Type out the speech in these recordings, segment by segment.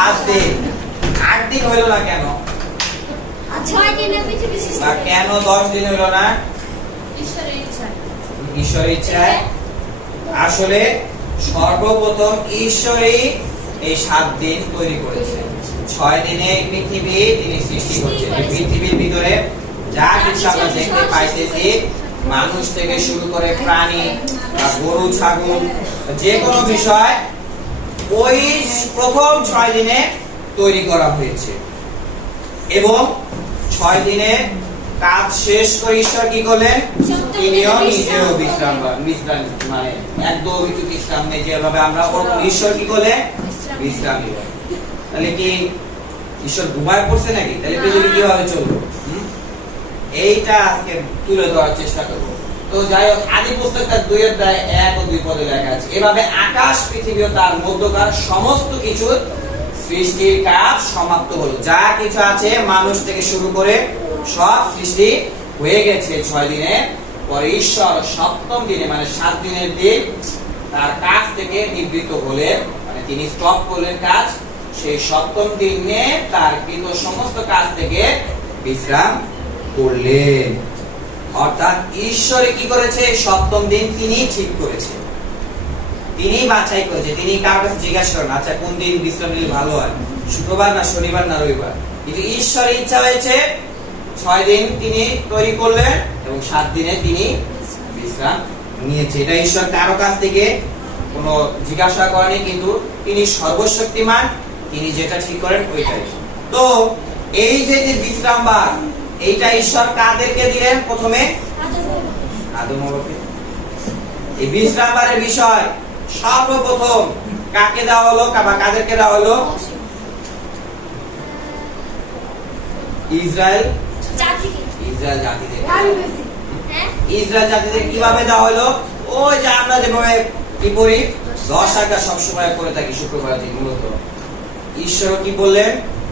7 দিন 8 দিন হইল না কেন? 6 দিনে পৃথিবী সৃষ্টি বা কেন 10 দিন হইল না? ঈশ্বরের ইচ্ছা। ঈশ্বরের ইচ্ছায়। আসলে সর্বপ্রথম ঈশ্বরই এই 7 দিন তৈরি করেছেন। 6 দিনে পৃথিবী তিনি সৃষ্টি করেছেন। এই পৃথিবীর ভিতরে যা কিছু আমরা দেখতে পাইতেছি, মানুষ থেকে শুরু করে প্রাণী বা গরু ছাগল যে কোনো বিষয় ওই প্রথম 6 দিনে তৈরি করা হয়েছে। এবং 6 দিনে কাজ শেষ করে ঈশ্বর কি করলেন? তিনিও নিজেও বিশ্রাম মানে একদম বিশ্রাম নেই, যেভাবে আমরা ঈশ্বর কি করলেন? বিশ্রাম নিলেন। তাহলে কি ঈশ্বর ঘুমায় পড়ছে নাকি? তাহলে পৃথিবী কিভাবে চলবে? এইটা আজকে তুলে ধরার চেষ্টা করব। তো যাই হোক, আদি পুস্তকটা 2 অধ্যায় 1 ও 2 পদে লেখা আছে, এভাবে আকাশ পৃথিবী ও তার মধ্যকার সমস্ত কিছু সৃষ্টির কাজ সমাপ্ত হলো। যা কিছু আছে মানুষ থেকে শুরু করে সব সৃষ্টি হয়ে গেছে 6 দিনে। পরে ঈশ্বর 7ম দিনে মানে 7 দিনের দিন তার কাজ থেকে নিবৃত্ত হলেন, মানে তিনি স্টপ করলেন কাজ। সেই 7ম দিনে তার কৃত সমস্ত কাজ থেকে বিশ্রাম করলেন। অর্থাৎ ঈশ্বর কি করেছে? 7ম দিন তিনি ঠিক করেছে, তিনি বাছাই করেছে। তিনি কার কাছে জিজ্ঞাসা করেন, আচ্ছা কোন দিন বিশ্রাম নিলে ভালো হয়, শুক্রবার না শনিবার না রবিবার? কিন্তু ঈশ্বরের ইচ্ছা হয়েছে 6 দিন তিনি তৈরি করলেন এবং 7 দিনে তিনি বিশ্রাম নিয়েছে। এটা ঈশ্বর কারো কাছ থেকে কোনো জিজ্ঞাসা করেনি, কিন্তু তিনি সর্বশক্তিমান, তিনি যেটা ঠিক করেন ওইটাই। তো এই যে বিশ্রামবার, এইটা ঈশ্বর কাদেরকে দিলেন? প্রথমে আদম হওয়াকে। এই বিশ্রামবারের বিষয় সর্বপ্রথম কাকে দেওয়া হলো বা কাদেরকে দেওয়া হলো? ইসরায়েল জাতিকে। ইসরায়েল জাতিদের কিভাবে দেওয়া হলো? ওই যে আমরা যেভাবে কি পড়ি 10 আজ্ঞা সবসময় করে থাকি শুক্রবার দিন। মূলত ঈশ্বর কি বললেন?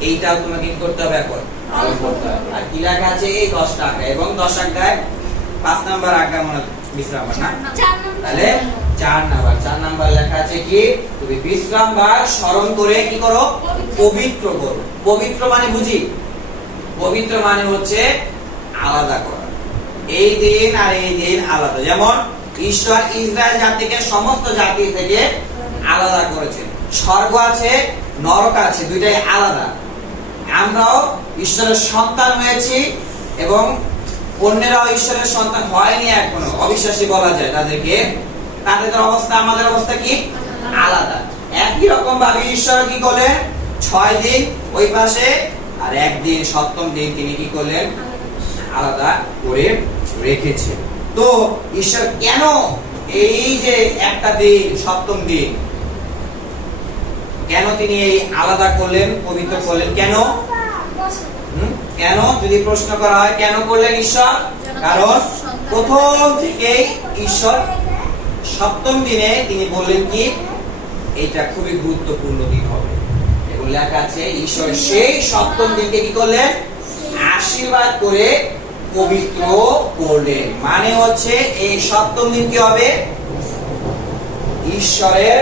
এইটা তোমাকে কি করতে হবে? এখন পালন করতে হবে। আর কি লেখা আছে? এই 10টা আজ্ঞা। এবং 10 আজ্ঞায় 5 নাম্বার আজ্ঞা মনে বিশ্রামবার না? তাহলে 4 নাম্বার লেখা আছে কি? তুমি বিশ্রামবার স্মরণ করে কি করো? পবিত্র করো। পবিত্র মানে বুঝি, পবিত্র মানে হচ্ছে আলাদা করা। এই দিন আর এই দিন আলাদা। যেমন ঈশ্বর ইসরায়েল জাতিকে সমস্ত জাতি থেকে আলাদা করেছেন। স্বর্গ আছে, নরক আছে, দুইটাই আলাদা। আমরাও ঈশ্বরের সন্তান হয়েছি এবং অন্যরাও ঈশ্বরের সন্তান হয়নি এখনো, অবিশ্বাসী বলা যায় তাদেরকে। তাদের অবস্থা আমাদের অবস্থা কি? আলাদা। একই রকম ভাবে ঈশ্বর কি করলেন? 6 দিন ওই পাশে আর 1 দিন 7ম দিন তিনি কি করলেন? আলাদা করে রেখেছে। তো ঈশ্বর কেন এই যে একটা দিন 7ম দিন কেন তিনি এই আলাদা করলেন, পবিত্র করলেন? কেন? কেন যদি প্রশ্ন করা হয় কেন করলেন ঈশ্বর? কারণ প্রথম থেকেই ঈশ্বর 7ম দিনে তিনি বললেন কি এইটা খুবই গুরুত্বপূর্ণ দিন হবে। এবং লেখা আছে ঈশ্বর সেই 7ম দিনকে কি করলেন? আশীর্বাদ করে পবিত্র করলেন। মানে হচ্ছে এই 7ম দিন কি হবে? ঈশ্বরের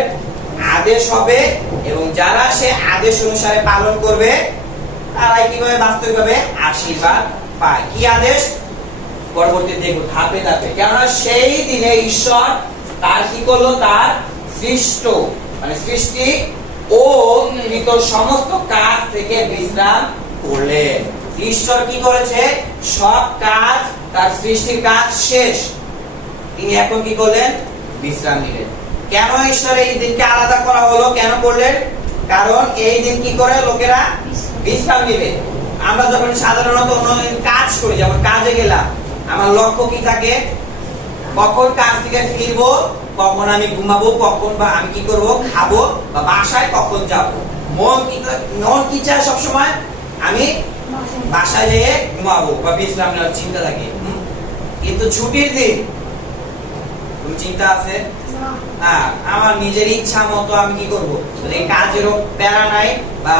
আদেশ হবে এবং যারা সে আদেশ অনুসারে পালন করবে তারাই কিভাবে বাস্তবিকভাবে আশীর্বাদ পায়। কি আদেশ? পরবর্তী দেখব ধাপে ধাপে। কেননা সেই দিনে ঈশ্বর তার কি করলো? তার সৃষ্ট মানে সৃষ্টি ও কৃত সমস্ত কাজ থেকে বিশ্রাম করলেন। ঈশ্বর কি করেছে? সব কাজ, তার সৃষ্টির কাজ শেষ, তিনি এখন কি করলেন? বিশ্রাম নিলেন। কেন ঈশ্বর এই দিনকে আলাদা করা হলো? কেন করলেন? কারণ এই দিন কি করে লোকেরা? বিশ্রাম নিবে। আমরা যখন সাধারণত অন্য কাজ করি, যেমন কাজে গেলাম, আমার লক্ষ্য কি থাকে? কখন কাজ থেকে ফিরবো, কখন আমি ঘুমাবো, কখন বা আমি কি করব? খাবো, বা বাসায় কখন যাব। মন কি চায় সবসময়? আমি বাসায় যেয়ে ঘুমাবো বা বিশ্রাম নেওয়ার চিন্তা থাকে। কিন্তু ছুটির দিন কোন চিন্তা আছে না, আমার নিজের ইচ্ছা মতো আমি কি করব? কাজেরও প্যারা নাই বা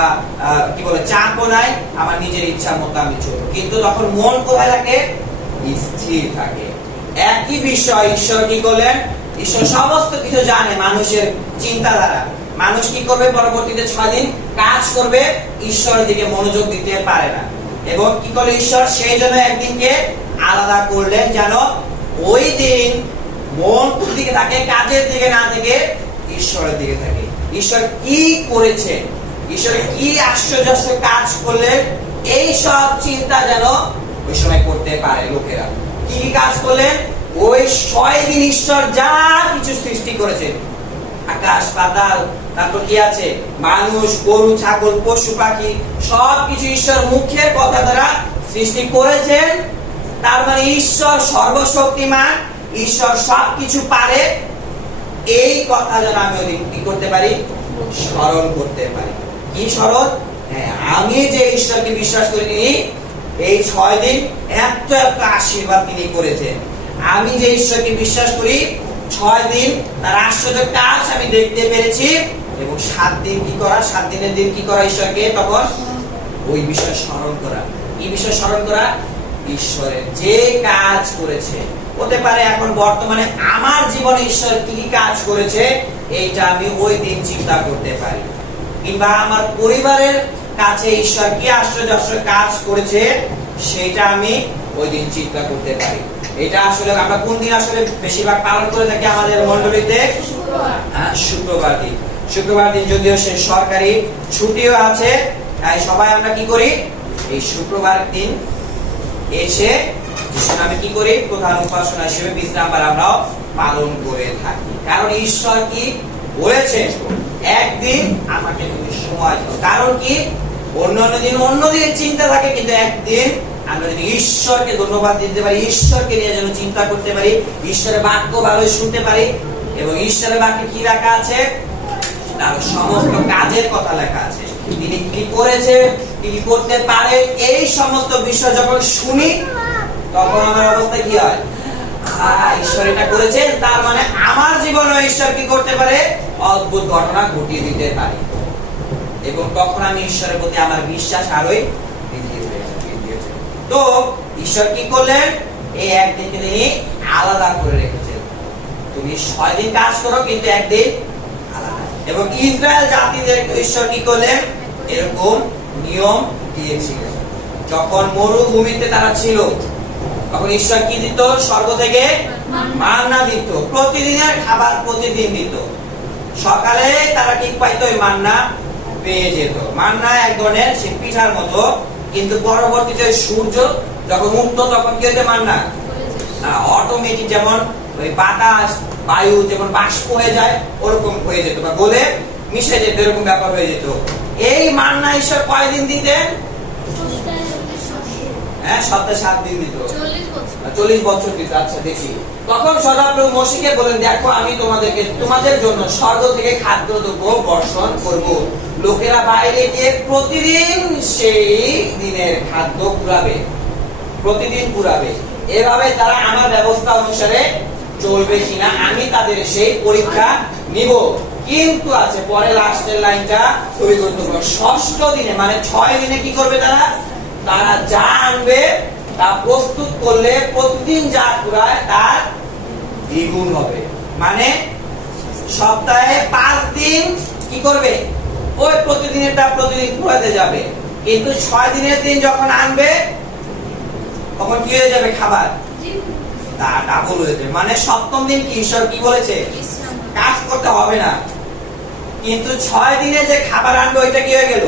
কি বলে চাপও নাই, আমার নিজের ইচ্ছা মতো আমি চলবো। কিন্তু তখন মন কোথায় থাকে? স্থির থাকে। একই বিষয় ঈশ্বর কি করলেন? ঈশ্বর সমস্ত কিছু জানে, মানুষের চিন্তাধারা। মানুষ কি করবে পরবর্তীতে 6 দিন কাজ করবে, ঈশ্বরের দিকে মনোযোগ দিতে পারে না। এবং কি করলো ঈশ্বর, সেই জন্য একদিনকে আলাদা করলেন যেন ওই দিন মন কোন দিকে থাকে, কাজের দিকে না থেকে ঈশ্বরের দিকে থাকে। ঈশ্বর কি করেছে, ঈশ্বর কি আশ্চর্য কাজ করলেন, এই সব চিন্তা যেন ওই সময় করতে পারে লোকেরা। কি কি কাজ করলেন? ওই 6 দিন ঈশ্বর যা কিছু সৃষ্টি করেছেন, আকাশ পাতাল, তারপর কি আছে, মানুষ, গরু, ছাগল, পশু পাখি, সবকিছু ঈশ্বর মুখের কথা দ্বারা সৃষ্টি করেছেন। তার মানে ঈশ্বর সর্বশক্তিমান, ঈশ্বর সবকিছু পারে। এই কথা যেন আমি ওই কি করতে পারি, স্মরণ করতে পারি। কি স্মরণ? হ্যাঁ, আমি যে ঈশ্বরকে বিশ্বাস করি, তিনি এই 6 দিন এত এত আশীর্বাদ তিনি করেছেন। আমি যে ঈশ্বরকে বিশ্বাস করি, 6 দিন তার আশ্চর্য কাজ আমি দেখতে পেরেছি। এবং 7 দিন কি করা, 7 দিনের দিন কি করা, ঈশ্বরকে তখন ওই বিষয় স্মরণ করা। এই বিষয় স্মরণ করা, ঈশ্বরের যে কাজ করেছে। হতে পারে এখন বর্তমানে আমার জীবনে ঈশ্বর কি কি কাজ করেছে, এইটা আমি ওই দিন চিন্তা করতে পারি। কিংবা আমার পরিবারের কাছে ঈশ্বর কি আশ্চর্য কাজ করেছে, সেটা আমি ওই দিন চিন্তা করতে পারি। এটা আসলে আমরা কোন দিন আসলে বেশিরভাগ পালন করে থাকি আমাদের মণ্ডলীতে? শুক্রবার দিন। শুক্রবার দিন যদিও সে সরকারি ছুটিও আছে, তাই সবাই আমরা কি করি, এই শুক্রবার দিন এসে আমি কি করি, প্রধান উপাসনা হিসেবে বিশ্রামবার আমরাও পালন করে থাকি। কারণ ঈশ্বর কি বলেছে, একদিন আমাকে তুমি সময় দাও। কারণ কি, অন্যান্য দিন অন্যদিকে চিন্তা থাকে, কিন্তু একদিন আমরা যদি ঈশ্বরকে ধন্যবাদ দিতে পারি, ঈশ্বরকে নিয়ে যেন চিন্তা করতে পারি, ঈশ্বরের বাক্য ভালো শুনতে পারি। এবং ঈশ্বরের বাক্যে কি লেখা আছে, তার সমস্ত কাজের কথা লেখা আছে, তিনি কি করেছে, কি কি করতে পারে, এই সমস্ত বিষয় যখন শুনি, তখন আমার অবস্থা কি হয়, ঈশ্বর এটা করেছেন, তার মানে আমার জীবনে ঈশ্বর কি করতে পারে, অদ্ভুত ঘটনা ঘটিয়ে দিতে পারে। এবং তখন আমি ঈশ্বরের প্রতি আমার বিশ্বাস আরোই বৃদ্ধি হয়েছে। তো ঈশ্বর কি করলেন, এই একদিনকে তিনি আলাদা করে রেখেছেন। তুমি 6 দিন কাজ করো, কিন্তু একদিন আলাদা। এবং ইসরায়েল জাতিদের ঈশ্বর কি করলেন, এরকম নিয়ম দিয়েছিলেন। যখন মরুভূমিতে তারা ছিল, তখন ঈশ্বর কি দিত, স্বর্গ থেকে মান্না দিত, প্রতিদিনের খাবার প্রতিদিন দিত। সকালে তারা ঠিক পাইতো, ওই মান্না পেয়ে যেত। মান্না এক ধরনের সে পিঠার মতো, কিন্তু পরবর্তীতে সূর্য যখন উঠতো, তখন কি হতো, মান্না অটোমেটিক, যেমন ওই বাতাস বায়ু যেমন বাষ্প হয়ে যায়, ওরকম হয়ে যেত, বা গলে মিশে যেত, এরকম ব্যাপার হয়ে যেত। এই মান্না ঈশ্বর কয়দিন দিতেন? হ্যাঁ, সপ্তাহে 7 দিন দিত, 40 বছর দিত। আচ্ছা দেখি, তখন সদাপ্রভু মোশেকে বলেন, দেখো আমি তোমাদের জন্য স্বর্গ থেকে খাদ্যদ্রব্য বর্ষণ করব। লোকেরা বাইরে গিয়ে প্রতিদিন সেই দিনের খাদ্য কুড়াবে, প্রতিদিন কুড়াবে। এভাবে তারা আমার ব্যবস্থা অনুসারে চলবে কিনা আমি তাদের সেই পরীক্ষা নিব। কিন্তু আছে পরে লাস্টের লাইনটা খুবই গুরুত্বপূর্ণ, 6ষ্ঠ দিনে মানে 6 দিনে কি করবে তারা, তারা যা আনবে তা প্রস্তুত করলে প্রতিদিন যা কুড়ায় তার দ্বিগুণ হবে। মানে সপ্তাহে 5 দিন কি করবে, ওই প্রতিদিনেরটা প্রতিদিন কুড়াতে যাবে। কিন্তু 6 দিনের দিন যখন আনবে, তখন কি হয়ে যাবে, খাবার তা ডাবল হয়ে যাবে। মানে 7ম দিন কি ঈশ্বর কি বলেছে, কাজ করতে হবে না, কিন্তু 6 দিনে যে খাবার আনবে ওইটা কি হয়ে গেল,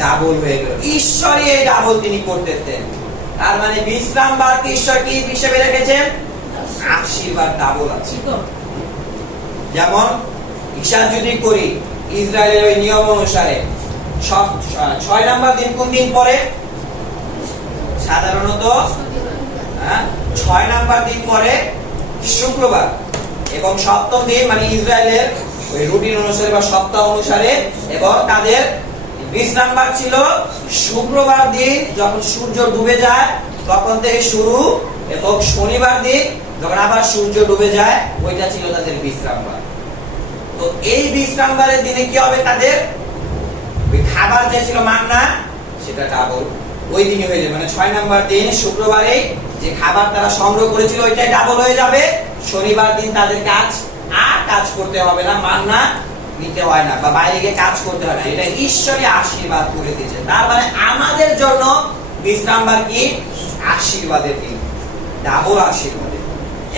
ডাবল হয়ে গেল। ঈশ্বরই এই ডাবল তিনি করতেছেন। তার মানে বিশ্রামবারকে ঈশ্বর কি হিসেবে রেখেছেন, আশীর্বাদ ডাবল আছে। যেমন হিসাব যদি করি ইসরায়েলের ওই নিয়ম অনুসারে, 6 নাম্বার দিন কোন দিন পরে, সাধারণত 6 নাম্বার দিন পরে শুক্রবার। এবং 7ম দিন মানে ইসরায়েলের ওই রুটিন অনুসারে বা সপ্তাহ অনুসারে, এবং তাদের বিশ্রামবার ছিল শুক্রবার দিন যখন সূর্য ডুবে যায় তখন থেকে শুরু, এবং শনিবার দিন যখন আবার সূর্য ডুবে যায় ওইটা ছিল তাদের বিশ্রামবার। তো এই বিশ্রামবারের দিনে কি হবে, তাদের ওই খাবার যে ছিল মান্না সেটা ডাবল ওই দিনই হয়ে যাবে। মানে 6 নাম্বার দিন শুক্রবারে যে খাবার তারা সংগ্রহ করেছিল ওইটাই ডাবল হয়ে যাবে। শনিবার দিন তাদের কাজ করতে হবে না, মান্না নিতে হয় না বা বাইরে গিয়ে কাজ করতে হয় না, এটা ঈশ্বরই আশীর্বাদ করে দিয়েছে। তার মানে আমাদের জন্য বিশ্রামবার কি? আশীর্বাদের দিন, ডাবল আশীর্বাদের।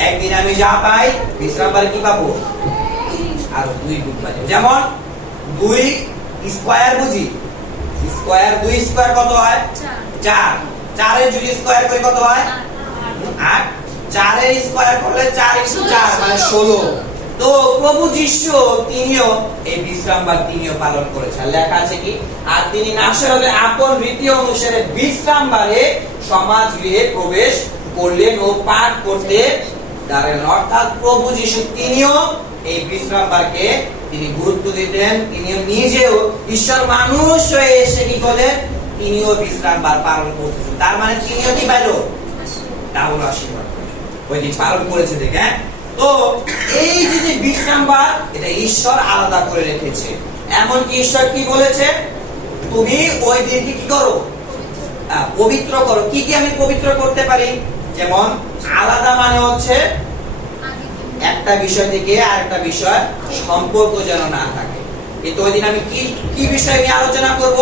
একদিন আমি যা পাই বিশ্রামবার কি পাবো? আর 2 গুণ পাবো। যেমন 2 স্কয়ার বুঝি, স্কয়ার 2 স্কয়ার কত হয়? 4। 4 এর যদি স্কয়ার করি কত হয়? 8। 4 এর স্কয়ার করলে 4 × 4 মানে 16। তো প্রভু যিশু তিনিও এই বিশ্রামবার তিনিও পালন করেছেন। লেখা আছে কি? আর তিনি নাসরতের আপন রীতি অনুসারে বিশ্রামবারে সমাজ গৃহে প্রবেশ করলেন ও পাঠ করতে দাঁড়ালেন। অর্থাৎ প্রভু যিশু তিনিও এই বিশ্রামবারকে তিনি গুরুত্ব দিতেন। তিনিও নিজেও ঈশ্বর মানুষ হয়ে এসে কি করলেন? তিনিও বিশ্রামবার পালন করতেছেন। তার মানে তিনিও কি পাইল? ডাবল আশীর্বাদ ওই দিন পালন করেছে দেখে। তো এই যে বিশ্রামবার এটা ঈশ্বর আলাদা করে রেখেছে। এমনকি ঈশ্বর কি বলেছে? তুমি ওই দিনকে কি করো? পবিত্র করো। কি কি আমি পবিত্র করতে পারি? যেমন আলাদা মানে হচ্ছে একটা বিষয় থেকে আরেকটা বিষয় সম্পর্ক যেন না থাকে। কিন্তু ওই দিন আমি কি কি বিষয় নিয়ে আলোচনা করব?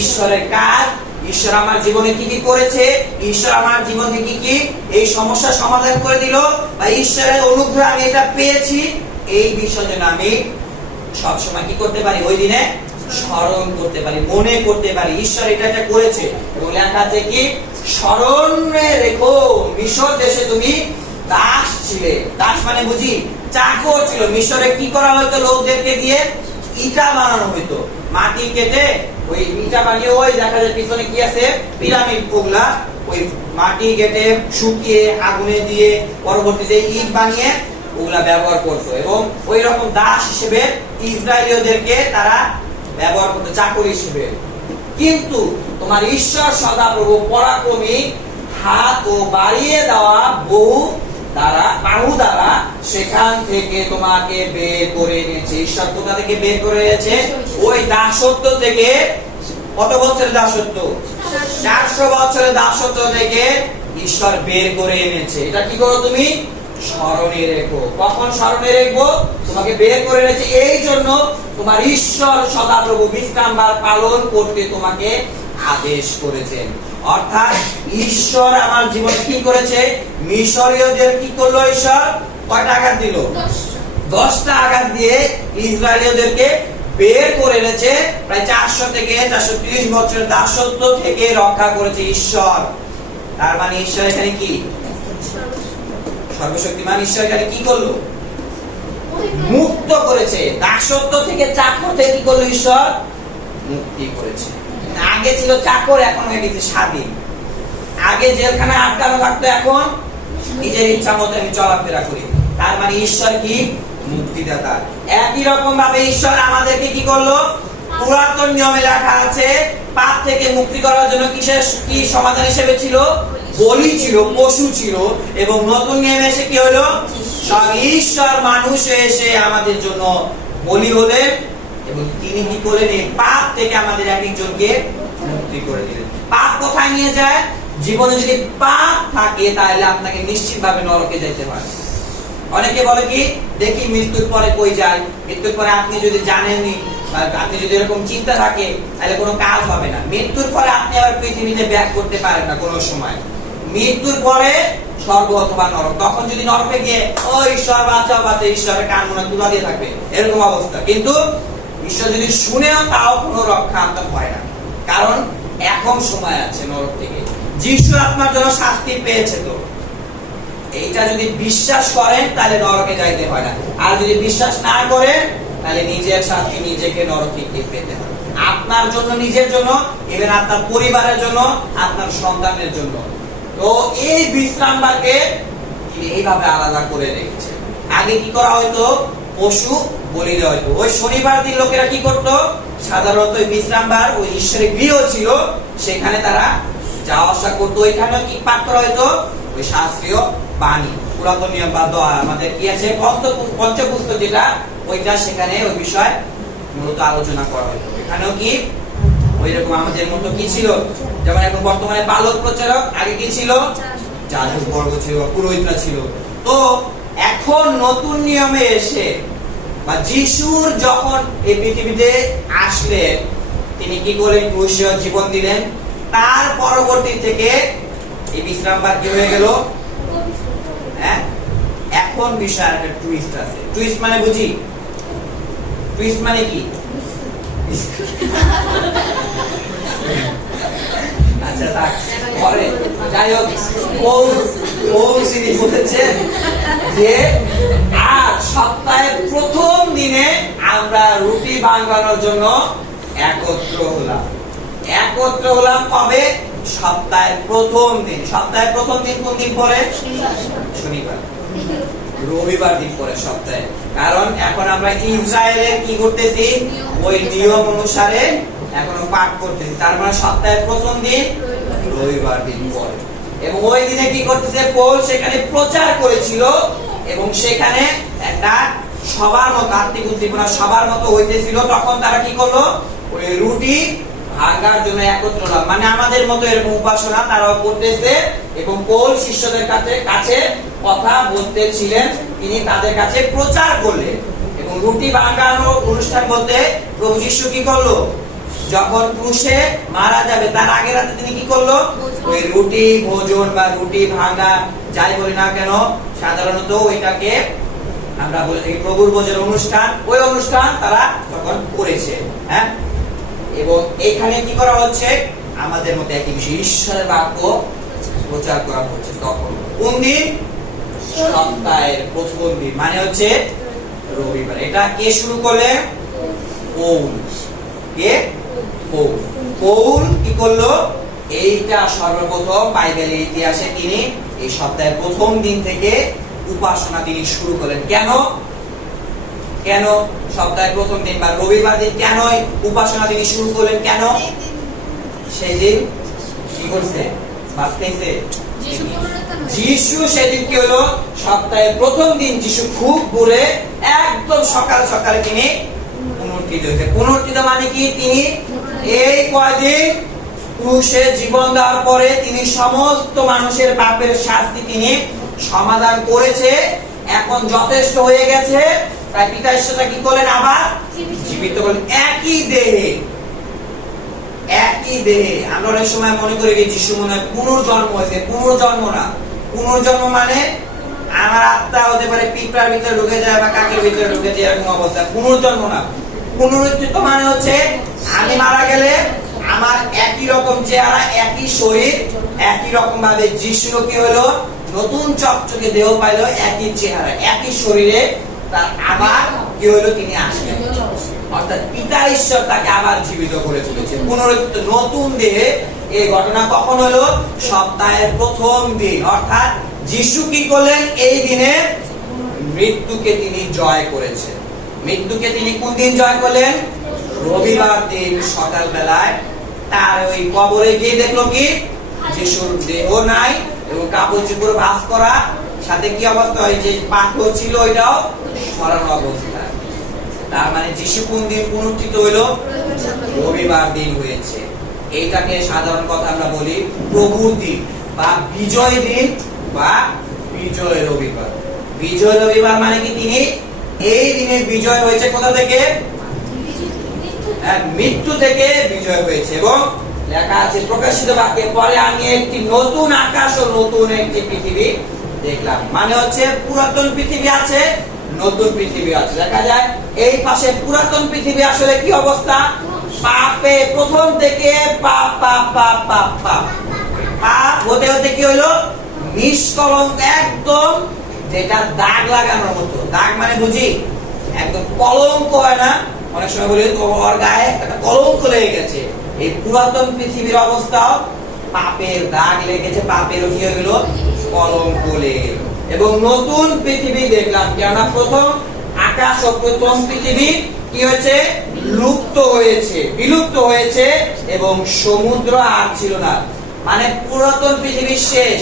ঈশ্বরের কাজ, ঈশ্বর আমার জীবনে কি কি করেছে, ঈশ্বর আমার জীবন থেকে কি এই সমস্যার সমাধান করে দিল, বা ঈশ্বরের অনুগ্রহ আমি এটা পেয়েছি, এই বিষয় যেন আমি সবসময় কি করতে পারি? ওই দিনে স্মরণ করতে পারি, মনে করতে পারি ঈশ্বর এটা এটা করেছে। এবং লেখা আছে কি? স্মরণে রেখো মিশর দেশে তুমি দাস ছিলে। দাস মানে বুঝি চাকর ছিল। মিশরে কি করা হতো? লোকদেরকে দিয়ে ইটা বানানো হতো, মাটি কেটে ওই ইটা বানিয়ে ওই দেখা যায় পিছনে কি আছে? পিরামিড। ওগুলা ওই মাটি কেটে শুকিয়ে আগুনে দিয়ে পরবর্তীতে ইট বানিয়ে ওগুলা ব্যবহার করতো। এবং ওই রকম দাস হিসেবে ইসরায়েলীয়দেরকে তারা ব্যবহার করতো চাকর হিসেবে। কিন্তু তোমার ঈশ্বর সদাপ্রভু পরাক্রমী হাত ও বাড়িয়ে দেওয়া বাহু দ্বারা সেখান থেকে তোমাকে বের করে এনেছে। ঈশ্বর কোথা থেকে বের করে এনেছে? ওই দাসত্ব থেকে। কত বছরের দাসত্ব? 400 বছরের দাসত্ব থেকে ঈশ্বর বের করে এনেছে। এটা কি করো? তুমি স্মরণে রেখো। কখন স্মরণে রেখো? তোমাকে বের করে এনেছে এই জন্য তোমার ঈশ্বর সদাপ্রভু বিশ্রামবার পালন করতে তোমাকে আদেশ করেছেন। অর্থাৎ ঈশ্বর আমার জীবনে কি করেছে? মিশরীয়দের কি করলো? ঈশ্বর কয়টা আঘাত দিল? 10টা আঘাত দিয়ে ইসরায়েলীয়দেরকে বের করে এনেছে। প্রায় 400 থেকে 430 বছরের দাসত্ব থেকে রক্ষা করেছে ঈশ্বর। তার মানে ঈশ্বর এখানে কি? সর্বশক্তিমান ঈশ্বর এখানে কি করলো? মুক্ত করেছে। দাসত্ব থেকে চাকর থেকে কি করলো? ঈশ্বর মুক্তি করেছে। আগে ছিল চাকর, এখন হয়ে গেছে স্বাধীন। আগে জেলখানায় আটকানো থাকতো, এখন নিজের ইচ্ছা মতো আমি চলাফেরা করি। তার মানে ঈশ্বর কি? মুক্তিদাতা। একই রকম ভাবে ঈশ্বর আমাদেরকে কি করলো? পুরাতন নিয়মে লেখা আছে পাপ থেকে মুক্তি করার জন্য কিসের কি সমাধান হিসেবে ছিল? বলি ছিল, পশু ছিল। এবং নতুন নিয়মে এসে কি হলো? সব ঈশ্বর মানুষ এসে আমাদের জন্য বলি হলেন এবং তিনি কি করলেন? এই পাপ থেকে আমাদের একজনকে মুক্তি করে দিলেন। পাপ কোথায় নিয়ে যায়? জীবনে যদি পাপ থাকে তাহলে আপনাকে নিশ্চিতভাবে নরকে যেতে হয়। অনেকে বলে কি দেখি মৃত্যুর পরে কই যায়। মৃত্যুর পরে আপনি যদি জানেননি, আপনি যদি এরকম চিন্তা থাকে তাহলে কোনো কাজ হবে না। মৃত্যুর পরে আপনি আবার পৃথিবীতে ব্যাক করতে পারেন না কোনো সময়। মৃত্যুর পরে স্বর্গ অথবা নরক। তখন যদি নরকে গিয়ে ও ঈশ্বর বাঁচাও বাঁচাও, ঈশ্বরের কান মনে তুলা দিয়ে থাকবে, এরকম অবস্থা। কিন্তু ঈশ্বর যদি শুনেও তাও কোনো রক্ষা আপনার হয় না, কারণ এখন সময় আছে নরক থেকে। যিশু আপনার জন্য শাস্তি পেয়েছে। তো এইটা যদি বিশ্বাস করেন তাহলে নরকে যাইতে হয় না। আর যদি বিশ্বাস না করেন তাহলে নিজের শাস্তি নিজেকে নরকে পেতে হয়। আপনার জন্য, নিজের জন্য, ইভেন আপনার পরিবারের জন্য, আপনার সন্তানের জন্য। তো এই বিশ্রামবারকে এইভাবে আলাদা করে রেখেছে। আগে কি করা হয়তো? পশু বলি দেওয়া হয়তো। ওই শনিবার দিন লোকেরা কি করতো? সাধারণত বিশ্রামবার ওই ঈশ্বরের গৃহ ছিল, সেখানে তারা যাওয়া আসা করতো। ওইখানেও কি পাঠ করা হয়তো? ওই শাস্ত্রীয় বাণী, পুরাতন নিয়ম বা দোয়া, আমাদের কি আছে পঞ্চপুস্তক যেটা, ওইটা সেখানে ওই বিষয় মূলত আলোচনা করা হতো। এখানেও কি ওই রকম আমাদের মতো কি ছিল? যেমন এখন বর্তমানে পালক প্রচারক, আগে কি ছিল? যাজক বর্গ ছিল, পুরোহিতরা ছিল। তো এখন নতুন নিয়মে এসে বা যিশুর যখন এই পৃথিবীতে আসলেন, তিনি কি করলেন? ক্রুশে জীবন দিলেন। তার পরবর্তী থেকে এই বিশ্রামবার কি হয়ে গেল? হ্যাঁ, এখন বিষয়ের একটা টুইস্ট আছে। টুইস্ট মানে বুঝি? টুইস্ট মানে কি? আচ্ছা থাক, পরে যাই হোক, তিনি বলেছেন যে আর সপ্তাহের প্রথম দিনে আমরা রুটি ভাঙানোর জন্য একত্র হলাম। একত্র হলাম কবে? সপ্তাহের প্রথম দিন। সপ্তাহের প্রথম দিন কোন দিন পরে? শনিবার, রবিবার দিন পরে সপ্তাহে। কারণ এখন আমরা ইসরায়েলের কি করতেছি? ওই নিয়ম অনুসারে এখনো পাঠ করতেছি। তার মানে সপ্তাহের প্রথম দিন রবিবার দিন পরে। এবং ওই দিনে কি করতেছে? পৌল সেখানে প্রচার করেছিল এবং সেখানে একটা সবার মতো আত্মিক উদ্দীপনা সবার মতো হইতেছিল। তখন তারা কি করলো? ওই রুটি ভাঙার জন্য একত্র হলাম। মানে আমাদের মতো এরকম উপাসনা তারাও করতেছে এবং পৌল শিষ্যদের কাছে কথা বলতেছিলেন। তিনি তাদের কাছে প্রচার করলেন এবং রুটি ভাঙানোর অনুষ্ঠান বলতে প্রভু যীশু কি করলো? যখন ক্রুশে মারা যাবে তার আগের রাতে তিনি কি করলো? ওই রুটি ভোজন বা রুটি ভাঙা যাই বলি না কেন, সাধারণত ওইটাকে আমরা বলে থাকি প্রভুর ভোজের অনুষ্ঠান। ওই অনুষ্ঠান তারা তখন করেছে। হ্যাঁ, এবং এখানে কি করা হচ্ছে? আমাদের মধ্যে একই বিষয়, ঈশ্বরের বাক্য প্রচার করা হচ্ছে। তখন কোন দিন? সপ্তাহের প্রথম দিন, মানে হচ্ছে রবিবার। এটা কে শুরু করলেন? পৌল। কে? পৌল। পৌল কি করলো? এইটা সর্বপ্রথম বাইবেলের ইতিহাসে তিনি এই সপ্তাহের প্রথম দিন থেকে উপাসনা তিনি শুরু করলেন। কেন? কেন সপ্তাহের প্রথম দিন বা রবিবার দিন কেন উপাসনা তিনি শুরু করলেন? কেন? সেই দিন কি করছে? বাঁচতেছে যিশু। সেদিন কি হলো? সপ্তাহের প্রথম দিন যিশু খুব ভোরে একদম সকাল সকালে তিনি পুনরুত্থিত হয়েছে। পুনরুত্থিত মানে কি? তিনি এই কয়দিন ক্রুশে জীবন দেওয়ার পরে তিনি সমস্ত মানুষের পাপের শাস্তি তিনি সমাধান করেছে। এখন যথেষ্ট হয়ে গেছে। তাই পিতা ঈশ্বর কি করলেন? আবার জীবিত করলেন একই দেহে। একই দেহে। আমরা অনেক সময় মনে করি যে যিশু মনে হয় পুনর্জন্ম হয়েছে। পুনর্জন্ম না। পুনর্জন্ম মানে আমার আত্মা হতে পারে পিঁপড়ার ভিতরে ঢুকে যায় বা কাকের ভিতরে ঢুকে যায়, এরকম অবস্থা। পুনর্জন্ম না। পুনরুত্থিত মানে হচ্ছে আমি মারা গেলে আমার একই রকম চেহারা, একই শরীর, একই রকম ভাবে যিশু কি হলো? নতুন চকচকে দেহ পাইলো, একই চেহারা, একই শরীরে। তার আবার কি হলো? তিনি আসলেন। অর্থাৎ পিতা ঈশ্বর তাকে আবার জীবিত করে তুলেছে পুনরুত্থিত নতুন দেহে। এই ঘটনা কখন হলো? সপ্তাহের প্রথম দিন। অর্থাৎ যিশু কি করলেন? এই দিনে মৃত্যুকে তিনি জয় করেছেন। মৃত্যুকে তিনি কোন দিন জয় করলেন? রবিবার দিন সকাল বেলায়। তার ওই কবরে গিয়ে দেখলো কি? যিশুর দেহ নাই এবং কাপড় চোপড় ভাঁজ করা, সাথে কি অবস্থা? হয় যে পাথর ছিল ওইটাও সরানো অবস্থা। তার মানে যিশু কোন দিন পুনরুত্থিত হইল? রবিবার দিন হয়েছে। এইটাকে সাধারণ কথা আমরা বলি প্রভুর দিন বা বিজয় দিন বা বিজয় রবিবার। বিজয় রবিবার মানে কি? তিনি এই দিনে বিজয় হয়েছে কোথা থেকে? মৃত্যু থেকে বিজয় হয়েছে। এবং লেখা আছে প্রকাশিত বাক্যে, পরে আমি একটি নতুন আকাশ ও নতুন একটি পৃথিবী দেখলাম। মানে হচ্ছে পুরাতন পৃথিবী আছে, নতুন পৃথিবী আছে। দেখা যায় এই পাশে পুরাতন পৃথিবী আসলে কি অবস্থা? পাপে প্রথম থেকে পাপ পাপ পাপ পাপ পাপ পাপ হতে হতে কি হলো? নিষ্কলঙ্ক, একদম যেটা দাগ লাগানোর মতো। দাগ মানে বুঝি একদম কলঙ্ক হয় না? অনেক সময় বলি ওর গায়ে একটা কলঙ্ক লেগে গেছে। এই পুরাতন পৃথিবীর অবস্থাও পাপের দাগ লেগেছে, পাপের কি হয়ে গেল? কলঙ্ক লেগে গেল। এবং নতুন পৃথিবী দেখলাম, কেননা প্রথম আকাশ ও প্রথম পৃথিবী কি হয়েছে? লুপ্ত হয়েছে, বিলুপ্ত হয়েছে এবং সমুদ্র আর ছিল না। মানে পুরাতন পৃথিবী শেষ,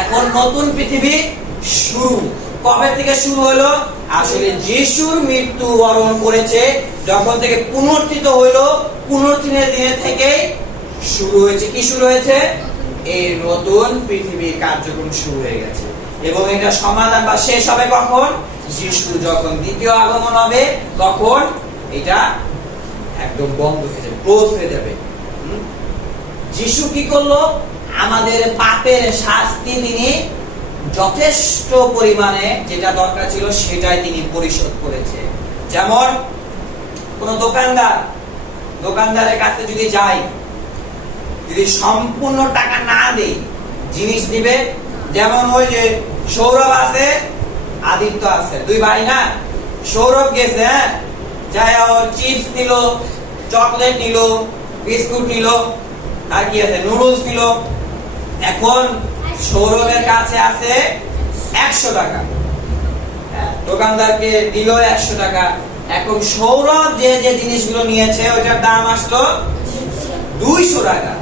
এখন নতুন পৃথিবী শুরু। কবে থেকে শুরু হলো? আসলে যিশুর মৃত্যু বরণ করেছে যখন থেকে পুনরুত্থিত হইলো, পুনরুত্থিতের দিনে থেকে শুরু হয়েছে। কি শুরু হয়েছে? এই নতুন পৃথিবীর কার্যক্রম শুরু হয়ে গেছে। এবং এটা সমাধান বা শেষ হবে কখন? যিশু যখন দ্বিতীয় আগমন হবে তখন এটা একদম বন্ধ হয়ে যাবে, ক্লোজ হয়ে যাবে। যিশু কি করলো? আমাদের পাপের শাস্তি তিনি যথেষ্ট পরিমাণে যেটা দরকার ছিল সেটাই তিনি পরিশোধ করেছে। যেমন কোন দোকানদারের কাছে যদি যাই, যদি সম্পূর্ণ টাকা না দেই জিনিস দিবে। যেমন ওই যে সৌরভ আছে, আদিত্য আছে, দুই ভাই না। সৌরভ গেছে, হ্যাঁ, যাই চিপস নিল, চকলেট নিল, বিস্কুট নিল, আর কি আছে, নুডলস নিল। এখন সৌরভের কাছে আছে 100 টাকা, দোকানদারকে দিল 100 টাকা। এখন সৌরভ যে যে জিনিসগুলো নিয়েছে ওইটার দাম আসলো 200 টাকা।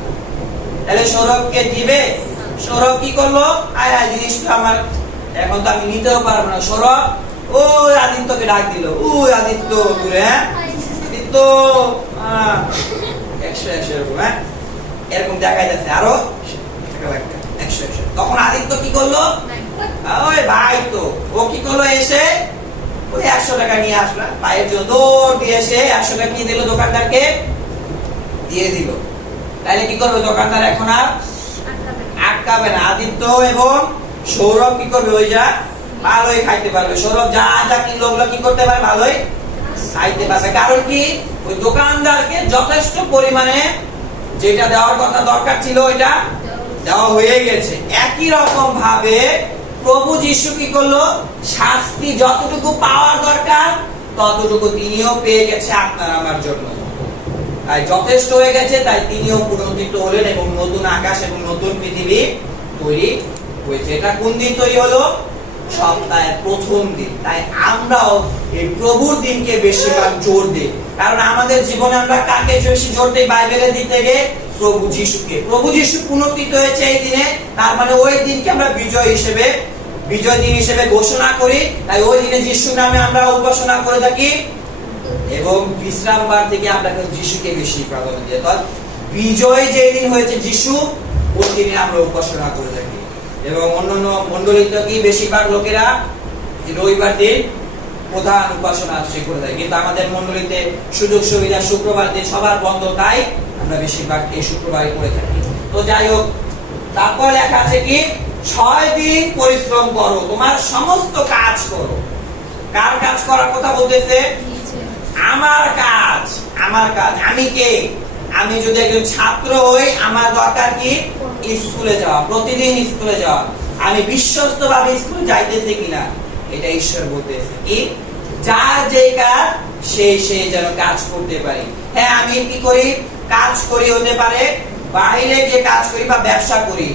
তাহলে সৌরভকে দিবে? সৌরভ কি করলো? জিনিসটা আমার এখন তো আমি নিতেও পারবো না। সৌরভ ওই আদিত্যকে ডাক দিল, ওই আদিত্য দূরে, হ্যাঁ, আদিত্য 100 এরকম, হ্যাঁ, এরকম দেখাই যাচ্ছে, আরো 100। তখন আদিত্য কি করলো? ওই ভাই তো ও কি করলো? এসে ওই 100 টাকা নিয়ে আসলো, ভাইয়ের জন্য দৌড় দিয়ে এসে 100 টাকা কি দিল? দোকানদারকে দিয়ে দিল। তাহলে কি করবে দোকানদার? এখন আর আটকাবে না। আদিত্য এবং সৌরভ কি করবে? ওই যা ভালোই খাইতে পারবে। সৌরভ যা যা কিনলো ওগুলো কি করতে পারবে? ভালোই খাইতে পারবে। কারণ কি? ওই দোকানদারকে যথেষ্ট পরিমাণে যেটা দেওয়ার কথা দরকার ছিল ওইটা দেওয়া হয়ে গেছে। একই রকম ভাবে প্রভু যিশু কি করলো? শাস্তি যতটুকু পাওয়ার দরকার ততটুকু তিনিও পেয়ে গেছে আপনার আমার জন্য। তাই যথেষ্ট হয়ে গেছে, তাই তিনিও পুনরুত্থিত হলেন এবং নতুন আকাশ এবং নতুন পৃথিবী তৈরি হয়েছে। এটা কোন দিন তৈরি হলো? সপ্তাহের প্রথম দিন। তাই আমরাও এই প্রভুর দিনকে বেশিরভাগ জোর দিই। কারণ আমাদের জীবনে আমরা কাকে বেশি জোর দিই? বাইবেলের দিক থেকে প্রভু যিশুকে। প্রভু যিশু পুনরুত্থিত হয়েছে এই দিনে, তার মানে ওই দিনকে আমরা বিজয় দিন হিসেবে ঘোষণা করি। তাই ওই দিনে যিশুর নামে আমরা উপাসনা করে থাকি এবং বিশ্রামবার থেকে আমরা যিশুকে বেশি প্রাধান্য দিই। অর্থাৎ বিজয় যেই দিন হয়েছে যিশু, ওই দিনে আমরা উপাসনা করে থাকি। এবং অন্যান্য মণ্ডলীতে কি বেশিরভাগ লোকেরা রবিবার দিন প্রধান উপাসনা করে থাকে, কিন্তু আমাদের মণ্ডলীতে সুযোগ সুবিধা শুক্রবার দিন সবার বন্ধ, তাই আমরা বেশিরভাগ এই শুক্রবারই করে থাকি। তো যাই হোক, তারপর লেখা আছে কি? 6 দিন পরিশ্রম করো, তোমার সমস্ত কাজ করো। কার কাজ করার কথা বলতেছে? আমার কাজ। আমি কে? আমি যদি একজন ছাত্র হই, আমার দরকার কি? স্কুলে যাওয়া, প্রতিদিন স্কুলে যাওয়া। আমি বিশ্বস্ত ভাবে স্কুলে যাইতেছি কিনা এটা ঈশ্বর বলতেছে কি? যার যে কাজ সেই যেন কাজ করতে পারি। হ্যাঁ, আমি কি করি? কাজ করি, হতে পারে বাইরে গিয়ে কাজ করি বা ব্যবসা করি,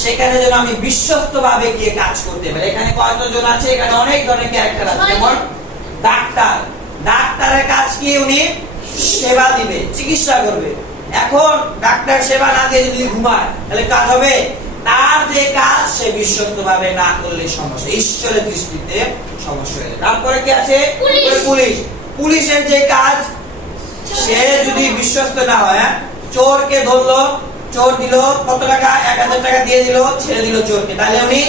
সেখানে যেন আমি বিশ্বস্ত ভাবে গিয়ে কাজ করতে পারি। এখানে কয়জন আছে? এখানে অনেক ধরনের ক্যারেক্টার আছে। যেমন ডাক্তারের কাজ কি? উনি সেবা দিবে, চিকিৎসা করবে। এখন ডাক্তার সেবা না দিয়ে যদি ঘুমায় তাহলে কাজ হবে? তার যে কাজ সে বিশ্বস্ত ভাবে না করলে সমস্যা, ঈশ্বরের দৃষ্টিতে সমস্যা হয়ে যায়। তারপরে কি আছে? পুলিশের যে কাজ, সে যদি বিশ্বস্ত না হয়, চোরকে ধরলো, চোর দিল কত টাকা? 1000 টাকা দিয়ে দিল, ছেড়ে দিল চোরকে, তাহলে উনি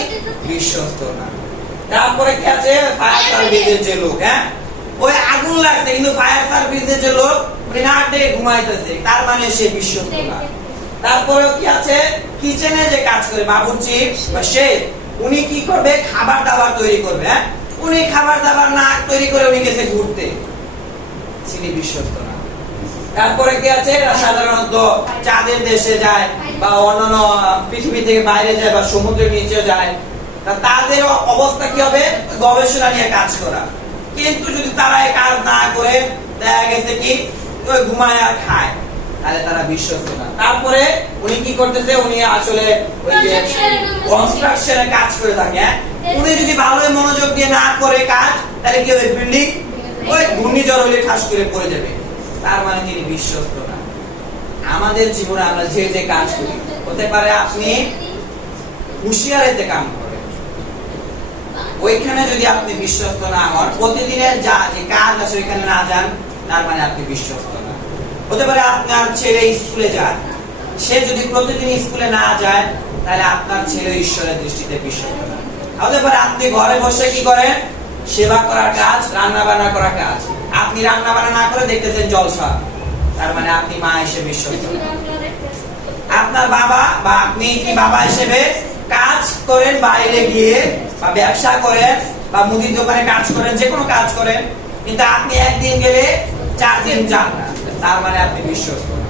বিশ্বস্ত না। তারপরে কি আছে? ফায়ার সার্ভিসের যে লোক, হ্যাঁ, ওই আগুন লাগছে কিন্তু ফায়ার সার্ভিসের যে লোক উনি না ডে ঘুমাইতেছে, তার মানে সে বিশ্বস্ত না। তারপরে কি আছে? কিচেনে যে কাজ করে, বাবুর্চি বা শেফ, উনি কি করবে? খাবার দাবার তৈরি করবে, হ্যাঁ, উনি খাবার দাবার না তৈরি করে উনি গেছে ঘুরতে, তিনি বিশ্বস্ত না। তারপরে কি আছে? সাধারণত চাঁদের দেশে যায় বা অন্যান্য পৃথিবী থেকে বাইরে যায় বা সমুদ্রের নিচে যায়, তাদের অবস্থা কি হবে? গবেষণা নিয়ে কাজ করা। কিন্তু যদি তারা এই কাজ না করে দেখা গেছে কি ওই ঘুমায় আর খায়, তাহলে তারা বিশ্বস্ত না। তারপরে উনি কি করতেছে? উনি আসলে ওই যে কনস্ট্রাকশনে কাজ করে থাকে, উনি যদি ভালোই মনোযোগ দিয়ে না করে কাজ, তাহলে কি হবে? বিল্ডিং ওই ঘূর্ণিঝড় হলে ঠাস করে পড়ে যাবে, তার মানে তিনি বিশ্বস্ত না। আমাদের জীবনে আমরা যে যে কাজ করি, হতে পারে আপনি হুঁশিয়ারিতে কাম করেন, ওইখানে যদি আপনি বিশ্বস্ত না হন, প্রতিদিনের যা যে কাজ আছে ওইখানে না যান, তার মানে আপনি বিশ্বস্ত না। হতে পারে আপনার ছেলে স্কুলে যায়, সে যদি প্রতিদিন স্কুলে না যায়, তাহলে আপনার ছেলে ঈশ্বরের দৃষ্টিতে বিশ্বস্ত না। হতে পারে আপনি ঘরে বসে কি করেন? সেবা করার কাজ, রান্না বান্না করার কাজ। আপনি রান্না বান্না না করে দেখতেছেন জলসা, তার মানে আপনি মা হিসেবে বিশ্বস্ত না। আপনার বাবা বা আপনি কি বাবা হিসেবে কাজ করেন বাইরে গিয়ে, বা ব্যবসা করেন, বা মুদির দোকানে কাজ করেন, যে কোনো কাজ করেন, কিন্তু আপনি একদিন গেলে 4 দিন যান না, তার মানে আপনি বিশ্বস্ত না।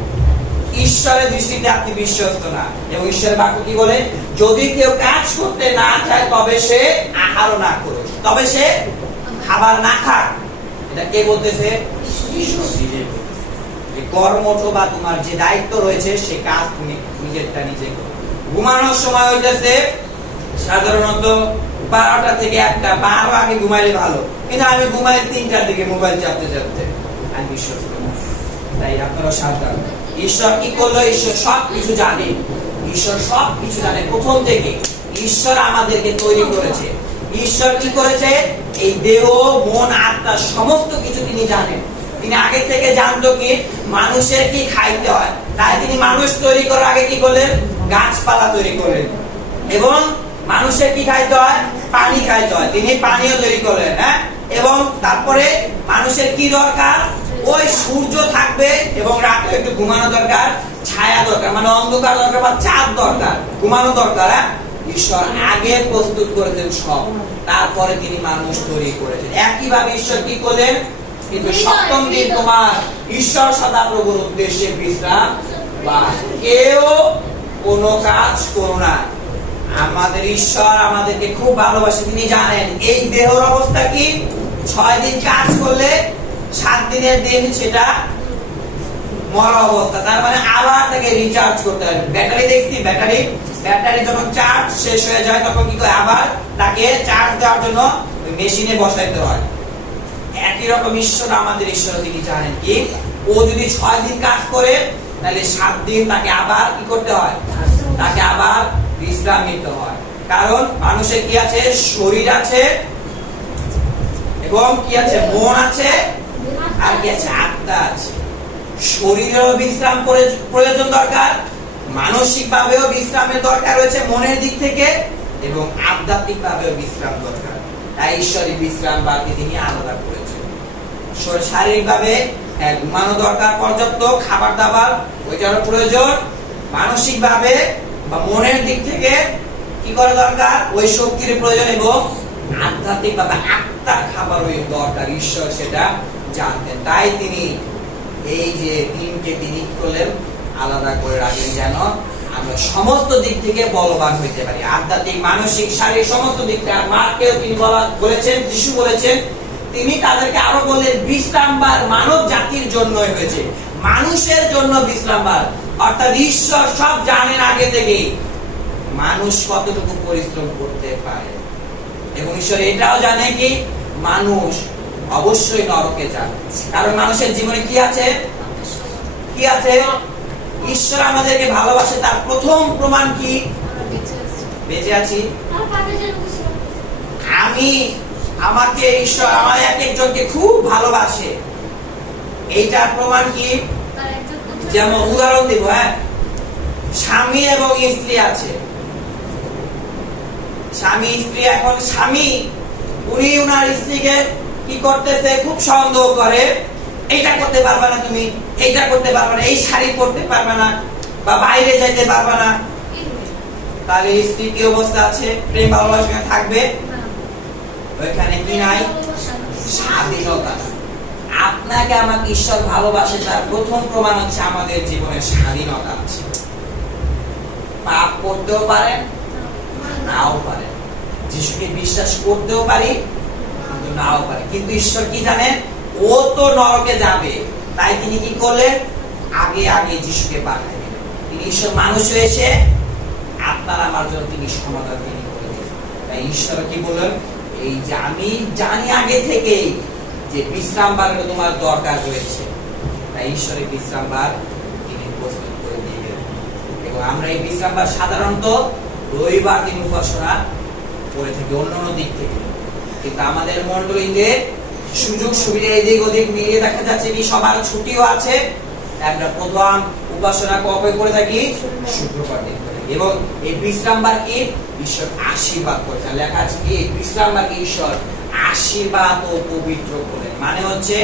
ঈশ্বরের দৃষ্টিতে আপনি বিশ্বস্ত না। এবং ঈশ্বরের বাক্য কি বলে? যদি কেউ কাজ করতে না চায় তবে সে আহারও না করে, তবে সে খাবার না খাক। এটা কে বলতেছে? ঈশ্বর নিজে বলতেছে। যে কর্মঠ বা তোমার যে দায়িত্ব রয়েছে সে কাজ তুমি নিজেরটা নিজে করো। ঘুমানোর সময় হইতেছে সাধারণত 12টা থেকে 1টা, 12 আগে ঘুমাইলে ভালো, কিন্তু আমি ঘুমাই 3টার দিকে মোবাইল চাপতে চাপতে। আমি বিশ্বস্ত না। তাই আপনারা সাবধান। ঈশ্বর কি করলো? ঈশ্বর সবকিছু জানে। ঈশ্বর সবকিছু জানে প্রথম থেকে। ঈশ্বর আমাদেরকে তৈরি করেছে। ঈশ্বর কি করেছে? এই দেহ, মন, আত্মা সমস্ত কিছু তিনি জানেন। তিনি আগে থেকে জানতো কি মানুষের কি খাইতে হয়। তাই তিনি মানুষ তৈরি করার আগে কি করলেন? গাছপালা তৈরি করলেন। এবং মানুষের কি খাইতে হয়? পানি খাইতে হয়, তিনি পানীয় তৈরি করলেন। হ্যাঁ, এবং তারপরে মানুষের কি দরকার? ওই সূর্য থাকবে এবং রাতে একটু ঘুমানো দরকার, ছায়া দরকার, মানে অন্ধকার দরকার বা চাঁদ দরকার, ঘুমানো দরকার। হ্যাঁ, ঈশ্বর আগে প্রস্তুত করেছেন সব, তারপরে তিনি মানুষ তৈরি করেছেন। একইভাবে ঈশ্বর কি করলেন? কিন্তু 7ম দিন তোমার ঈশ্বর সদাপ্রভুর উদ্দেশ্যে বিশ্রাম, বা কেউ কোনো কাজ করো না। আমাদের ঈশ্বর আমাদেরকে খুব ভালোবাসে। তিনি জানেন এই দেহের অবস্থা কি, 6 দিন কাজ করলে 7 দিনের দিন সেটা মরা অবস্থা। তার মানে আবার তাকে রিচার্জ করতে হবে। ব্যাটারি দেখছি, ব্যাটারি যখন চার্জ শেষ হয়ে যায় তখন কি করে? আবার তাকে চার্জ দেওয়ার জন্য ওই মেশিনে বসাইতে হয়। একই রকম ঈশ্বর, আমাদের ঈশ্বর, তিনি জানেন কি ও যদি 6 দিন কাজ করে তাহলে 7 দিন তাকে আবার কি করতে হয়? তাকে আবার বিশ্রাম নিতে হয়। কারণ মানুষের কি আছে? শরীর আছে, এবং কি আছে? মন আছে, আর কি আছে? আত্মা আছে। শরীরেরও বিশ্রাম প্রয়োজন দরকার, মানসিক ভাবেও বিশ্রামের দরকার রয়েছে মনের দিক থেকে, এবং আধ্যাত্মিক ভাবেও বিশ্রাম দরকার। তাই ঈশ্বরী বিশ্রাম বাকি তিনি আলাদা করেছেন। শারীরিক ভাবে ঘুমানো দরকার, পর্যাপ্ত খাবার দাবার ওইটারও প্রয়োজন। মানসিক ভাবে বা মনের দিক থেকে কি করা দরকার? ওই শক্তির প্রয়োজন। এবং আধ্যাত্মিক ভাবে আত্মার খাবার ওই দরকার। ঈশ্বর সেটা জানতেন। তাই তিনি এই যে দিনকে তিনি করলেন আলাদা করে রাখলেন, যেন আমরা সমস্ত দিক থেকে বলবান হইতে পারি, আধ্যাত্মিক, মানসিক, শারীরিক সমস্ত দিক থেকে। মাকেও তিনি বলেছেন, যিশু বলেছেন, তিনি তাদেরকে আরো বললেন বিশ্রামবার মানব জাতির জন্যই হয়েছে, মানুষের জন্য বিশ্রামবার। অর্থাৎ ঈশ্বর সব জানেন আগে থেকেই মানুষ কতটুকু পরিশ্রম করতে পারে, এবং ঈশ্বর এটাও জানে কি মানুষ অবশ্যই নরকে যাবে। কারণ মানুষের জীবনে কি আছে? কি আছে? ঈশ্বর আমাদেরকে ভালোবাসে, তার প্রথম প্রমাণ কি? বেঁচে আছি। আমাকে ঈশ্বর আমার একজনকে খুব ভালোবাসে, এইটার প্রমাণ কি? যেমন উদাহরণ দিব। হ্যাঁ, স্বামী এবং স্ত্রী আছে। স্বামী স্ত্রী, এখন স্বামী উনি উনার স্ত্রীকে কি করতেছে? খুব সন্দেহ করে, এইটা করতে পারবে না তুমি, এইটা করতে পারবে না, এই শাড়ি পরতে পারবে না, বা বাইরে যেতে পারবে না। তাহলে স্ত্রী কি অবস্থা আছে? প্রেম ভালোবাসা থাকবে? ওইখানে কি নাই? স্বাধীনতা। আপনাকে আমাকে ঈশ্বর ভালোবাসে, তার প্রথম প্রমাণ হচ্ছে আমাদের জীবনে স্বাধীনতা আছে। পাপ করতেও পারেন, নাও পারেন, যিশুকে বিশ্বাস করতেও পারি, কিন্তু নাও পারি। কিন্তু ঈশ্বর কি জানেন? ও তো নরকে যাবে, তাই তিনি কি করলেন? আগে আগে যিশুকে পাঠালেন। তিনি ঈশ্বর মানুষ হয়েছে আপনার আমার জন্য তিনি সমাধান তিনি করে দিলেন। তাই ঈশ্বর কি বললেন? এই যে আমি জানি আগে থেকেই যে বিশ্রামবারের তোমার দরকার রয়েছে, তাই ঈশ্বরের বিশ্রামবার তিনি প্রস্তুত করে দিলেন। এবং আমরা এই বিশ্রামবার সাধারণত রবিবার দিন উপাসনা করে থাকি অন্যান্য দিক থেকে, কিন্তু আমাদের মন্ডলীতে সুযোগ সুবিধা এদিক ওদিক মিলিয়ে দেখা যাচ্ছে কি সবার ছুটিও আছে। আমরা প্রথম উপাসনা কবে করে থাকি? শুক্রবার দিন করে। এবং এই বিশ্রামবার কি ঈশ্বর আশীর্বাদ করেছেন। লেখা আছে কি বিশ্রামবার কি ঈশ্বর আশীর্বাদ ও পবিত্র করলেন। মানে হচ্ছে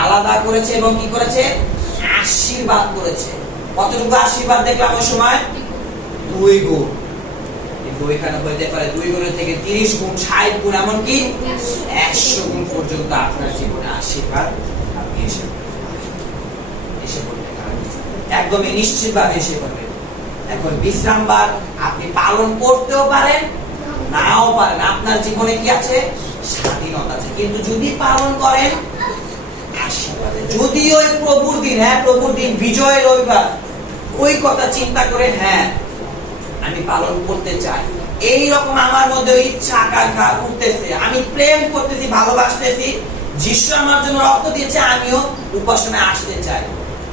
আলাদা করেছে এবং কি করেছে? আশীর্বাদ করেছে। কতটুকু আশীর্বাদ দেখলাম ওই সময়? 2 গুণ। কিন্তু এখানে হইতে পারে 2 গুণের থেকে 30 গুণ, 60 গুণ, এমনকি 100 গুণ পর্যন্ত আপনার জীবনে আশীর্বাদ আপনি এসে পড়তে পারেন। একদমই নিশ্চিতভাবে এসে পড়বে। এখন বিশ্রামবার আপনি পালন করতেও পারেন, নাও পারেন। আপনার জীবনে কি আছে? স্বাধীনতা আছে। কিন্তু যদি পালন করেন, আশীর্বাদ। যদি ওই প্রভুর দিন, প্রভুর দিন, বিজয় রবিবার, ওই কথা চিন্তা করে আমি পালন করতে চাই, এই রকম আমার মধ্যে ইচ্ছা আকাঙ্ক্ষা উঠতেছে, আমি প্রেম করতেছি, ভালোবাসতেছি, যিশু আমার জন্য রক্ত দিয়েছে, আমিও উপাসনায় আসতে চাই।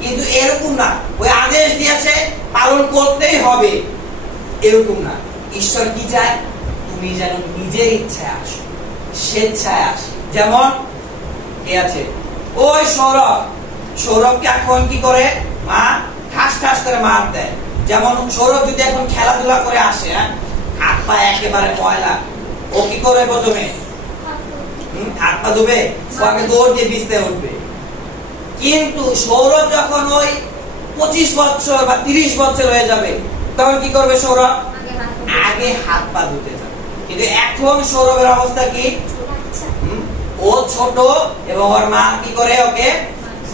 কিন্তু এরকম না, ওই আদেশ দিয়েছে পালন করতেই হবে, এরকম না। ঈশ্বর কি চায়? তুমি যেন নিজের ইচ্ছায় আসো, স্বেচ্ছায় আসো। যেমন কে আছে? ওই সৌরভকে এখন কি করে মা ঠাস ঠাস করে মার দেয়। যেমন সৌরভ যদি এখন খেলাধুলা করে আসে, হাত পা একেবারে ময়লা, ও কি করে? প্রথমে হাত পা ধুবে, ওকে দৌড় দিয়ে ভিজতে উঠবে। কিন্তু সৌরভ যখন ওই 25 বছর বা 30 বছর হয়ে যাবে, তখন কি করবে সৌরভ? আগে হাত পা ধুতে যাবে। কিন্তু এখন সৌরভের অবস্থা কি? ও ছোট এবং ওর মা কি করে? ওকে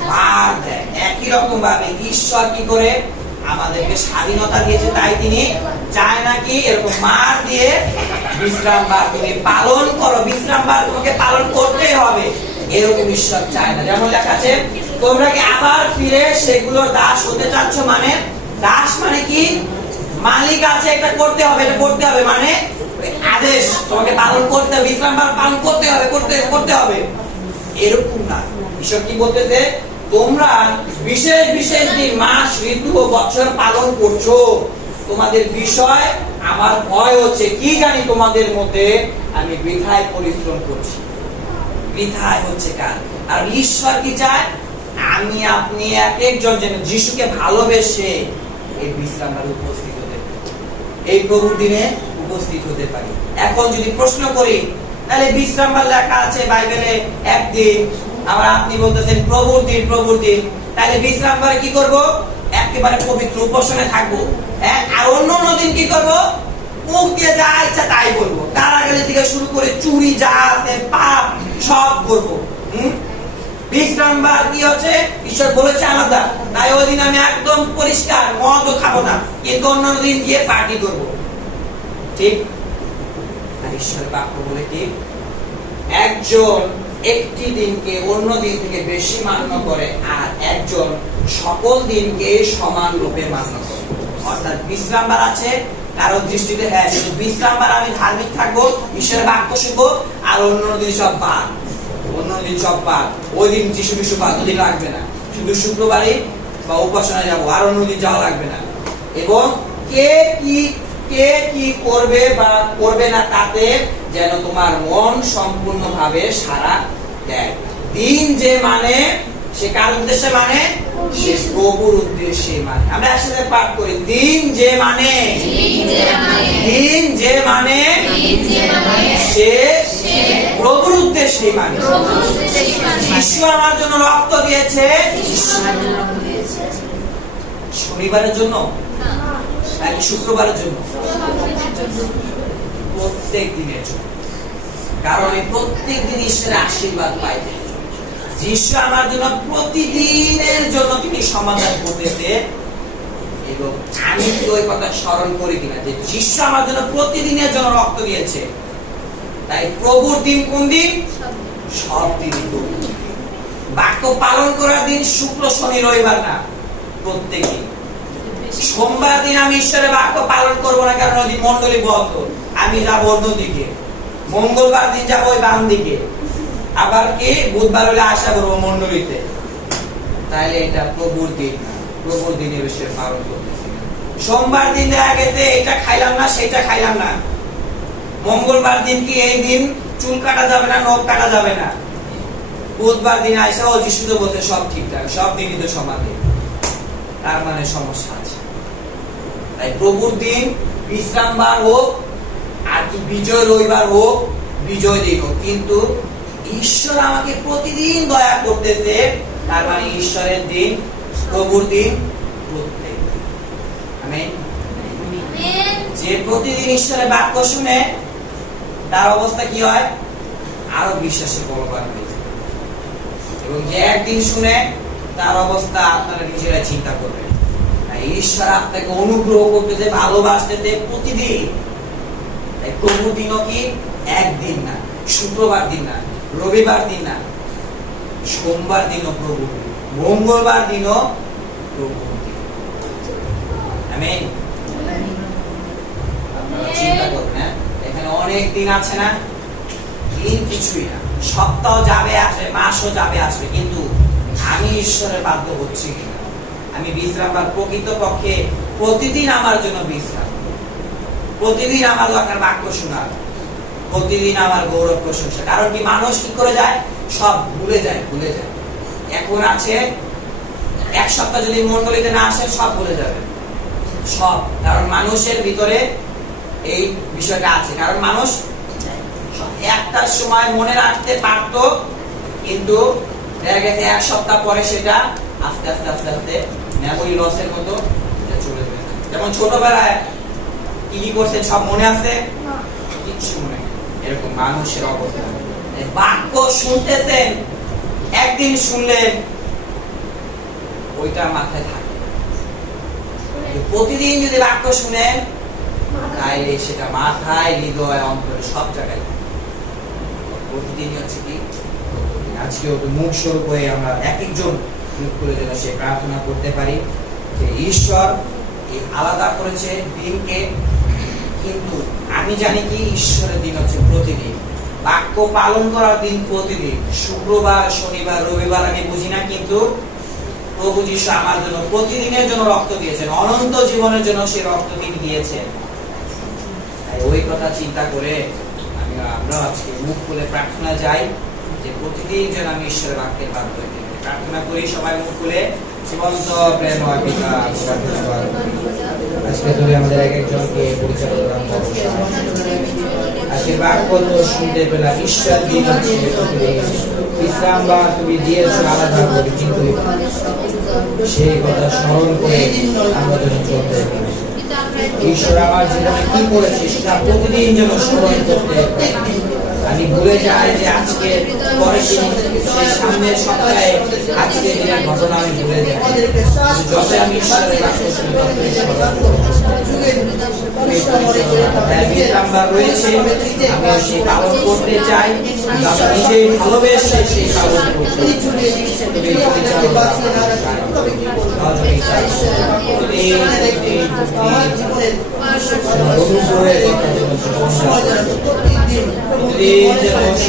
মার দেয়। একই রকম ভাবে ঈশ্বর কি করে? আমাদেরকে স্বাধীনতা দিয়েছে, তাই তিনি চায় নাকি এরকম মার দিয়ে বিশ্রামবার তুমি পালন করো, বিশ্রামবার তোমাকে পালন করতেই হবে, এরকম ঈশ্বর চায় না। যেমন লেখা আছে, তোমরা কি আবার ফিরে সেগুলোর দাস হতে চাচ্ছ? মানে দাস মানে কি? মালিক আছে, এটা করতে হবে, এটা করতে হবে, মানে আদেশ তোমাকে পালন করতে হবে, বিশ্রামবার পালন করতে হবে, করতে হবে, এরকম না। ঈশ্বর কি বলতেছে? তোমরা বিশেষ বিশেষ দিন, মাস, ঋতু ও বছর পালন করছো, তোমাদের বিষয় আমার ভয় হচ্ছে। কি জানি তোমাদের মধ্যে আমি বৃথায় পরিশ্রম করছি, বৃথায় হচ্ছে কাজ। আর ঈশ্বর কি চায়? আমি আপনি এক একজন যেন যিশুকে ভালোবেসে এই বিশ্রামবারে উপস্থিত হতে পারি, এই প্রভুর দিনে উপস্থিত হতে পারি। এখন যদি প্রশ্ন করি, তাহলে বিশ্রামবার লেখা আছে বাইবেলে একদিন, আবার আপনি বলতেছেন প্রভুর দিন, প্রভুর দিন, তাহলে বিশ্রামবারে কি করব? একেবারে পবিত্র উপাসনায় থাকবো। আর অন্য দিন কি করব? মুখ দিয়ে যা ইচ্ছা তাই বলবো, গালাগালি থেকে শুরু করে চুরি যা আছে পাপ সব করবো। বিশ্রামবার কি হচ্ছে? ঈশ্বর বলেছে আলাদা, তাই ওই দিন আমি একদম পরিষ্কার, মদও খাবো না, কিন্তু অন্য দিন গিয়ে পার্টি করবো। ঠিক? আর ঈশ্বরের বাক্য বলে কি? একজন একটি দিনকে অন্য দিন থেকে বেশি মান্য করে, আর একজন সকল দিনকে সমান রূপে মান্য করে। অর্থাৎ বিশ্রামবার আছে কারো দৃষ্টিতে শুধু বিশ্রামবার আমি ধার্মিক থাকবো, ঈশ্বরের বাক্য শুনবো, আর অন্য দিন সব বাদ, অন্য দিন সব বাদ, ওই দিন যিশু বাদ, ওই দিন লাগবে না, শুধু শুক্রবারে বা উপাসনায় যাবো, আর অন্য দিন যাওয়া লাগবে না। এবং কে কি করবে বা করবে না, তাতে যেন তোমার মন সম্পূর্ণভাবে সাড়া দেয়। দিন যে মানে, সে কার উদ্দেশ্যে মানে? সে প্রভুর উদ্দেশ্যে মানে। আমরা একসাথে পাঠ করি, দিন যে মানে, দিন যে মানে, সে প্রভুর উদ্দেশ্যে মানে। যিশু আমার জন্য রক্ত দিয়েছে শনিবারের জন্য নাকি শুক্রবারের জন্য? প্রত্যেক দিনের জন্য। কারণ এই প্রত্যেক দিন ঈশ্বরের আশীর্বাদ পাইতে, যিশু আমার জন্য প্রতিদিনের জন্য তিনি সমাধান করতেছে। এবং আমি কি ওই কথা স্মরণ করি কিনা যে যিশু আমার জন্য প্রতিদিনের জন্য রক্ত দিয়েছে? তাই প্রভুর দিন কোন দিন? সব দিন। বাক্য পালন করার দিন শুক্র, শনি, রবিবার না, প্রত্যেক দিন। সোমবার দিন আমি ঈশ্বরের বাক্য পালন করবো না, কারণ ওই দিন মন্ডলী বন্ধ, আমি যাবো অন্যদিকে। মঙ্গলবার দিন যাবো ওই বাম দিকে, আবার কি বুধবার হলে আশা করবো মন্ডলীতে। তাহলে এটা প্রভুর দিন না, প্রভুর দিনে বেশি পালন করতেছি না। সোমবার দিন দেখা গেছে এটা খাইলাম না, সেটা খাইলাম না। মঙ্গলবার দিন কি এই দিন চুল কাটা যাবে না, নখ কাটা যাবে না। বুধবার দিন আইসা ও যিশু তো বলতে সব ঠিকঠাক, সব দিনই তো সমান দিন, তার মানে সমস্যা আছে। তাই প্রভুর দিন বিশ্রামবার হোক আর কি বিজয় রবিবার হোক, বিজয় দিন, কিন্তু ঈশ্বর আমাকে প্রতিদিন দয়া করতেছে, তার মানে ঈশ্বরের দিন, প্রভুর দিন প্রত্যেক। আমেন। যে প্রতিদিন ঈশ্বরের বাক্য শুনে তার অবস্থা কি হয়? আরো বিশ্বাসে বলবান হয়ে যায়। এবং যে একদিন শুনে তার অবস্থা আপনারা নিজেরা চিন্তা করবেন। ঈশ্বর আপনাকে অনুগ্রহ করতেছে, ভালোবাসতেছে প্রতিদিন। প্রভু দিনও কি একদিন না, শুক্রবার দিন না, রবিবার দিন না, সোমবার দিনও প্রভু, মঙ্গলবার দিনও প্রভু। আমেন। আপনারা চিন্তা করবেন, এখানে অনেক দিন আছে না, দিন কিছুই না, সপ্তাহ যাবে আসবে, মাসও যাবে আসবে, কিন্তু আমি ঈশ্বরের বাধ্য হচ্ছি কিনা? আমি বিশ্রাম বা প্রকৃতপক্ষে প্রতিদিন আমার জন্য বিশ্রাম, প্রতিদিন আমার দরকার বাক্য শোনার, প্রতিদিন আমার গৌরব প্রশংসা। কারণ কি, মানুষ কি করে যায়? সব ভুলে যায়। এখন আছে, এক সপ্তাহ যদি মন্ডলীতে না আসে সব ভুলে যাবে, সব। কারণ মানুষের ভিতরে এই বিষয়টা আছে। কারণ মানুষ একটা সময় মনে রাখতে পারতো, কিন্তু দেখা গেছে এক সপ্তাহ পরে সেটা আস্তে আস্তে আস্তে আস্তে মেমোরি লসের মতো চলে যাবে। যেমন ছোটবেলায় কি কি করছে সব মনে আছে? কিচ্ছু মনে নেই। এরকম মানুষের অবস্থা। বাক্য শুনতেছেন, একদিন শুনলেন, ওইটা মাথায় থাকে। প্রতিদিন যদি বাক্য শুনেন, তাইলে সেটা মাথায়, হৃদয়, অন্তরে সব জায়গায় প্রতিদিনই হচ্ছে কি। আজকেও মুখ স্বরূপ হয়ে আমরা এক একজন মুখ করে যেন সে প্রার্থনা করতে পারি যে ঈশ্বর আলাদা করেছে দিনকে, কিন্তু আমি জানি কি ঈশ্বরের দিন হচ্ছে প্রতিদিন, বাক্য পালন করার দিন প্রতিদিন। শুক্রবার, শনিবার, রবিবার আমি বুঝি না, কিন্তু প্রভু যিশু আমার জন্য প্রতিদিনের জন্য রক্ত দিয়েছেন, অনন্ত জীবনের জন্য সে রক্ত তিনি দিয়েছেন। তাই ওই কথা চিন্তা করে আমরা আজকে মুখ খুলে প্রার্থনা যাই যে প্রতিদিন যেন আমি ঈশ্বরের বাক্যের বাধ্য হই। প্রার্থনা করি সবাই মুখ খুলে। জীবন্ত প্রেমময় পিতা, আজকে তুমি আমাদের এক একজনকে পরিচালনা করো। আজকে বাক্য শুনতে পেলাম, ঈশ্বর দিন হচ্ছে বিশ্রাম বা তুমি দিয়েছো আলাদা করে, কিন্তু সেই কথা স্মরণ করে আমরা যেন চলতে পারি। ঈশ্বর আমার জীবনে কি করেছে সেটা প্রতিদিন যেন স্মরণ করতে আমি ভুলে যাই যে আজকে পরের দিন, সেই সামনের সপ্তাহে আজকে দিনের ঘটনা আমি ভুলে যাই। যত আমি ঈশ্বরের বাক্য শুনি ততই স্মরণ করি। বিশ্রামবার রয়েছে, আমি সেই পালন করতে চাই, আমি নিজেই ভালোবেসে সেই পালন করতে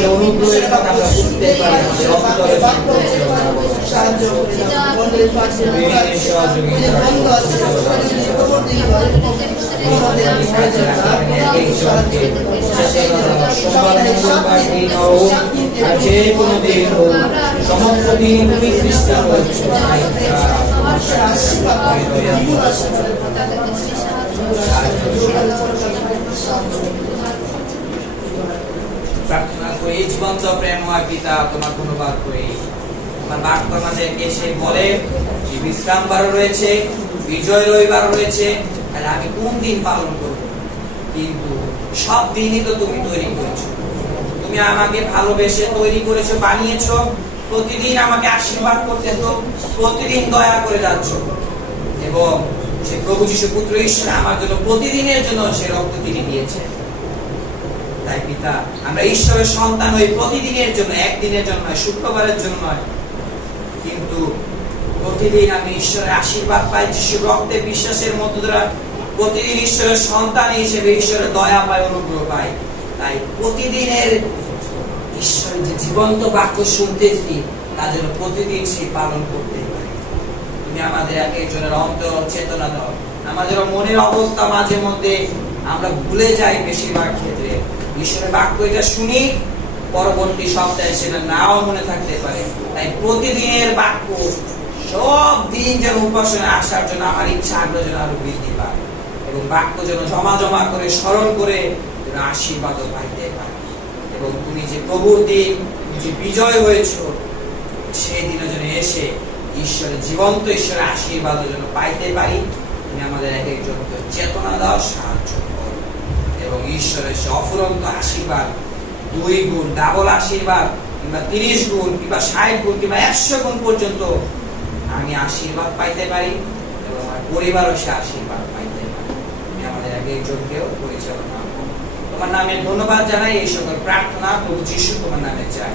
অনুগ্রহের কথা আমরা বুঝতে পারি, যে কোনো দিন হোক, সমস্ত দিন তুমি সৃষ্টি করেছ। প্রার্থনা করি জীবন্ত প্রেমময় পিতা, তোমার ধন্যবাদ করি। তোমার বাক্য আমাদেরকে এসে বলে বিশ্রামবার রয়েছে, বিজয় রবিবার রয়েছে, তাহলে আমি কোন দিন পালন করব? কিন্তু সব দিনই তো তুমি তৈরি করেছো, তুমি আমাকে ভালোবেসে তৈরি করেছো, বানিয়েছো, প্রতিদিন আমাকে আশীর্বাদ করতেছো, প্রতিদিন দয়া করে যাচ্ছ, এবং সে প্রভু যিশু পুত্র ঈশ্বর আমার জন্য প্রতিদিনের জন্য সে রক্ত তিনি দিয়েছে। তাই পিতা, আমরা ঈশ্বরের সন্তান হই প্রতিদিনের জন্য, একদিনের জন্য নয়, শুক্রবারের জন্য নয়, কিন্তু প্রতিদিন আমি ঈশ্বরের আশীর্বাদ পাই, যিশুর রক্তে বিশ্বাসের মধ্য দ্বারা প্রতিদিন ঈশ্বরের সন্তান হিসেবে ঈশ্বরের দয়া পাই, অনুগ্রহ পাই। তাই প্রতিদিনের ঈশ্বরের যে জীবন্ত বাক্য শুনতেছি তা যেন প্রতিদিন সেই পালন করতে পারি। তুমি আমাদের এক একজনের অন্তর চেতনা দাও। আমাদের মনের অবস্থা মাঝে মধ্যে আমরা ভুলে যাই, বেশিরভাগ ক্ষেত্রে ঈশ্বরের বাক্য এটা শুনি, পরবর্তী সপ্তাহে সেটা নাও মনে থাকতে পারে। তাই প্রতিদিনের বাক্য সব দিন যেন উপাসনা আসার জন্য আমার ইচ্ছা আগ্রহ যেন আরো বৃদ্ধি পায়, এবং বাক্য যেন জমা জমা করে স্মরণ করে যেন আশীর্বাদ পাইতে পারে। এবং এবং তুমি যে প্রভুর দিন যে বিজয় হয়েছো সেই দিনের জন্য এসে ঈশ্বরের জীবন্ত ঈশ্বরের আশীর্বাদ যেন পাইতে পারি। তুমি আমাদের এক একজনকে চেতনা দাও, সাহায্য করো এবং ঈশ্বরের সে অফুরন্ত আশীর্বাদ, 2 গুণ ডাবল আশীর্বাদ কিংবা 30 গুণ কিংবা 60 গুণ কিংবা 100 গুণ পর্যন্ত আমি আশীর্বাদ পাইতে পারি এবং আমার পরিবারও সে আশীর্বাদ পাইতে পারি। তুমি আমাদের এক একজনকেও পরিচালনা করো। তোমার নামে ধন্যবাদ জানাই। এই সকল প্রার্থনা প্রভু যিশু তোমার নামে চাই।